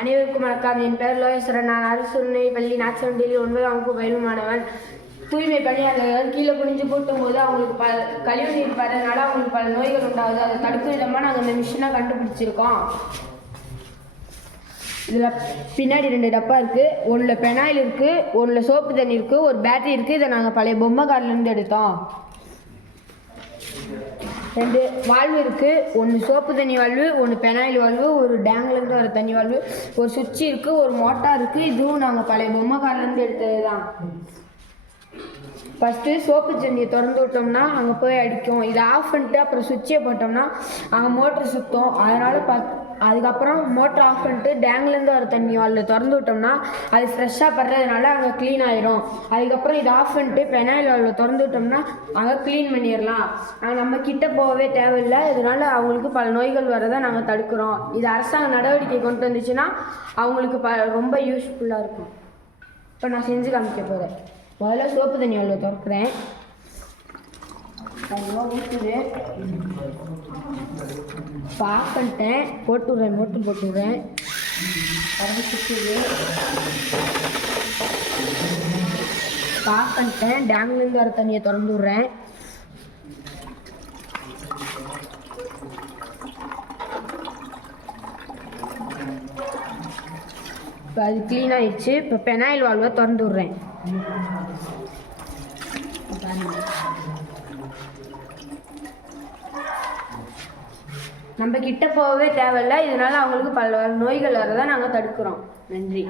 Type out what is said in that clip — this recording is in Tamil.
அனைவருக்கும் வணக்கம். என் பெயர் லோகேஸ்வரன். நான் அரசுனை பள்ளி நாச்சவண்டியில் 9ஆம் வகுப்பு பயிலும் மாணவன். தூய்மை பணியாளர்கள் கீழே குனிஞ்சு கூட்டும் போது அவங்களுக்கு கழிவு நீர் படுறதுனால அவங்களுக்கு பல நோய்கள் உண்டாகுது. அதை தடுக்கும் விதமாக நாங்கள் இந்த மிஷினை கண்டுபிடிச்சிருக்கோம். இதில் பின்னாடி 2 டப்பா இருக்குது. ஒன்றில் பெனாயில் இருக்குது, ஒன்றில் சோப்பு தண்ணி இருக்குது, ஒரு பேட்டரி இருக்குது. இதை நாங்கள் பழைய பொம்மை கார்லேருந்து எடுத்தோம். 2 வால்வு இருக்குது. ஒன்று சோப்பு தண்ணி வால்வு, ஒன்று பெனாயில் வால்வு, ஒரு டேங்க்லேருந்து வர தண்ணி வால்வு, ஒரு சுவிட்ச் இருக்குது, ஒரு மோட்டார் இருக்குது. இதுவும் நாங்கள் பழைய பொம்மை கார்லேருந்து எடுத்தது தான். ஃபஸ்ட்டு சோப்பு தண்ணியை திறந்து விட்டோம்னா அங்கே போய் அடிக்கும். இதை ஆஃப் பண்ணிட்டு அப்புறம் சுவிட்சை போட்டோம்னா அங்கே மோட்ரு சுற்றும். அதனால் அதுக்கப்புறம் மோட்ரு ஆஃப் பண்ணிட்டு டேங்க்லேருந்து வர தண்ணி வால்வில் திறந்து விட்டோம்னா அது ஃப்ரெஷ்ஷாக படுறதுனால அங்கே க்ளீன் ஆகிடும். அதுக்கப்புறம் இதை ஆஃப் பண்ணிட்டு பெனாயில் வால்வில் திறந்து விட்டோம்னா அங்கே க்ளீன் பண்ணிடலாம். நாங்கள் நம்ம கிட்டே போகவே தேவையில்லை. இதனால் அவங்களுக்கு பல நோய்கள் வரதை நாங்கள் தடுக்கிறோம். இது அரசாங்க நடவடிக்கை கொண்டு வந்துச்சுன்னா அவங்களுக்கு ரொம்ப யூஸ்ஃபுல்லாக இருக்கும். இப்போ நான் செஞ்சு காமிக்க போகிறேன். முதல்ல சோப்பு தண்ணி வால்வை திறக்கிறேன். அதெல்லாம் ஊற்றுது. இப்போ ஆஃப் பண்ணிட்டேன். மோட்ரு போட்டுவிட்றேன். அது சுற்றுது. இப்போ ஆஃப் பண்ணிட்டேன். டேங்க்லேருந்து வர தண்ணியை திறந்து விட்றேன். இப்போ அது க்ளீன் ஆகிடுச்சு. இப்போ பெனாயில் வால்வை திறந்து விட்றேன். நம்ம கிட்ட போகவே தேவையில்லை. இதனால அவங்களுக்கு பல நோய்கள் வரதை நாங்கள் தடுக்கிறோம். நன்றி.